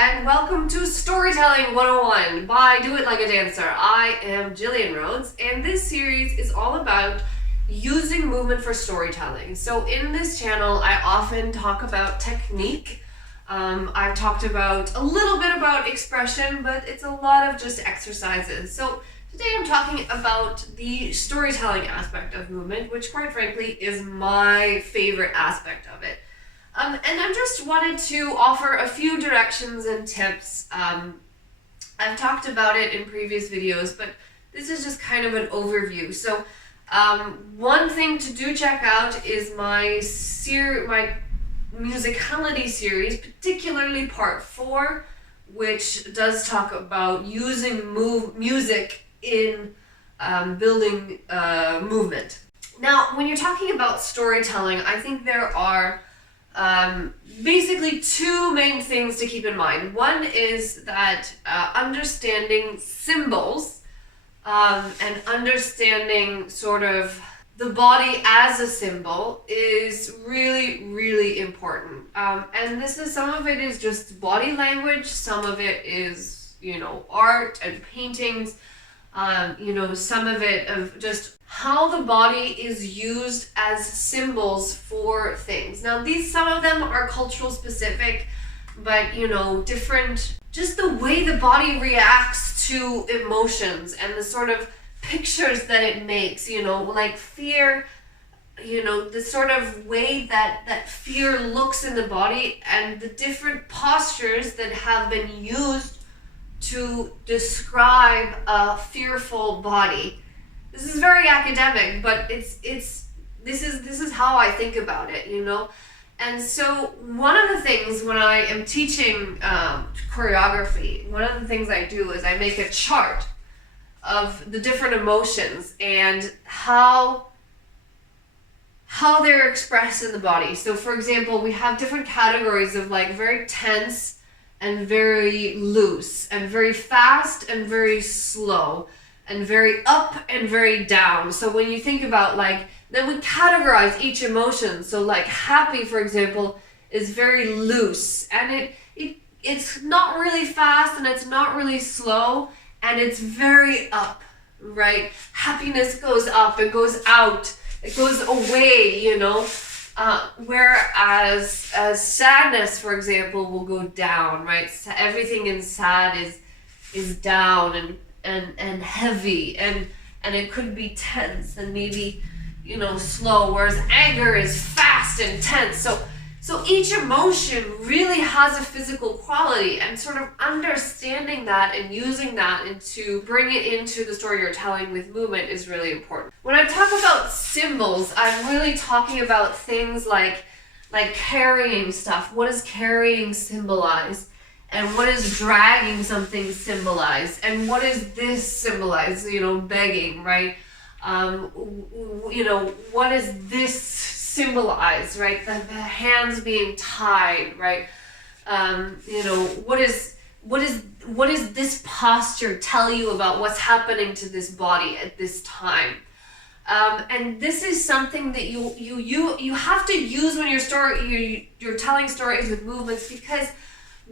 and welcome to Storytelling 101 by Do It Like a Dancer. I am Gillian Rhodes, and this series is all about using movement for storytelling. So in this channel, I often talk about technique. I've talked about a little bit about expression, but it's a lot of just exercises. So today I'm talking about the storytelling aspect of movement, which quite frankly is my favorite aspect of it. And I just wanted to offer a few directions and tips. I've talked about it in previous videos, but this is just kind of an overview. So one thing to do check out is my musicality series, particularly part 4, which does talk about using music in building movement. Now, when you're talking about storytelling, I think there are basically two main things to keep in mind. One is that understanding symbols and understanding sort of the body as a symbol is really, really important. And some of it is just body language, some of it is, art and paintings, some of it of just how the body is used as symbols for things. Now, some of them are cultural specific, but different, just the way the body reacts to emotions and the sort of pictures that it makes, like fear, the sort of way that fear looks in the body and the different postures that have been used to describe a fearful body. This is very academic, but this is how I think about it, And so one of the things when I am teaching choreography, one of the things I do is I make a chart of the different emotions and how they're expressed in the body. So for example, we have different categories of like very tense and very loose and very fast and very slow and very up and very down. So when you think about then we categorize each emotion. So like happy, for example, is very loose and it's not really fast and it's not really slow and it's very up, right? Happiness goes up, it goes out, it goes away, whereas sadness, for example, will go down, right? So everything in sad is down and heavy and it could be tense and maybe slow, whereas anger is fast and tense. So each emotion really has a physical quality, and sort of understanding that and using that to bring it into the story you're telling with movement is really important. When I talk about symbols, I'm really talking about things like carrying stuff. What does carrying symbolize? And what is dragging something symbolize? And what is this symbolize? Begging, right? What is this symbolize, right? The hands being tied, right? What is this posture tell you about what's happening to this body at this time? And this is something that you have to use when you're telling stories with movements, because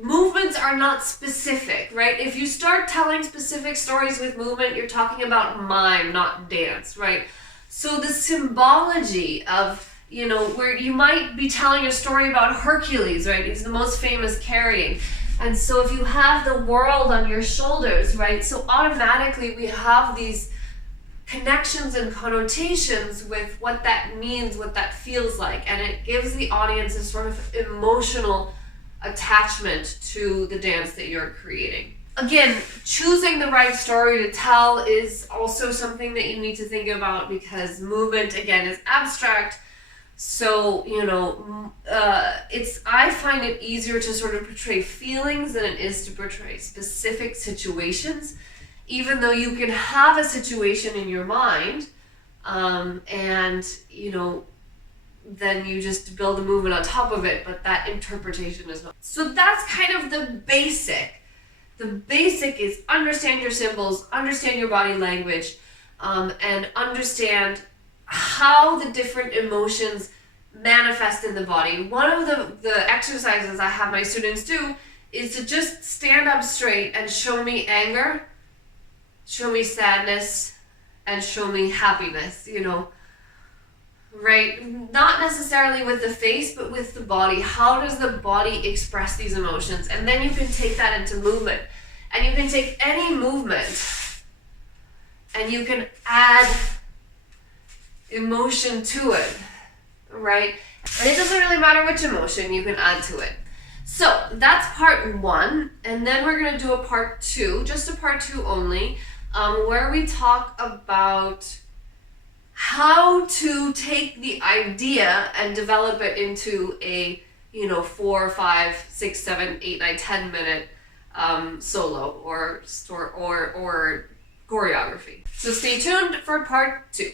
movements are not specific, right? If you start telling specific stories with movement, you're talking about mime, not dance, right? So the symbology of, where you might be telling a story about Hercules, right? He's the most famous carrying. And so if you have the world on your shoulders, right? So automatically we have these connections and connotations with what that means, what that feels like. And it gives the audience a sort of emotional attachment to the dance that you're creating. Again, choosing the right story to tell is also something that you need to think about, because movement, again, is abstract. So, I find it easier to sort of portray feelings than it is to portray specific situations, even though you can have a situation in your mind, then you just build a movement on top of it, but that interpretation is not. So that's kind of the basic. The basic is understand your symbols, understand your body language, and understand how the different emotions manifest in the body. One of the exercises I have my students do is to just stand up straight and show me anger, show me sadness, and show me happiness, you know, right? Not necessarily with the face, but with the body. How does the body express these emotions? And then you can take that into movement. And you can take any movement and you can add emotion to it, right? And it doesn't really matter which emotion you can add to it. So that's part 1, and then we're going to do a part 2, just a part 2 only, where we talk about how to take the idea and develop it into a, 4, 5, 6, 7, 8, 9, 10 minute solo or choreography. So stay tuned for part 2.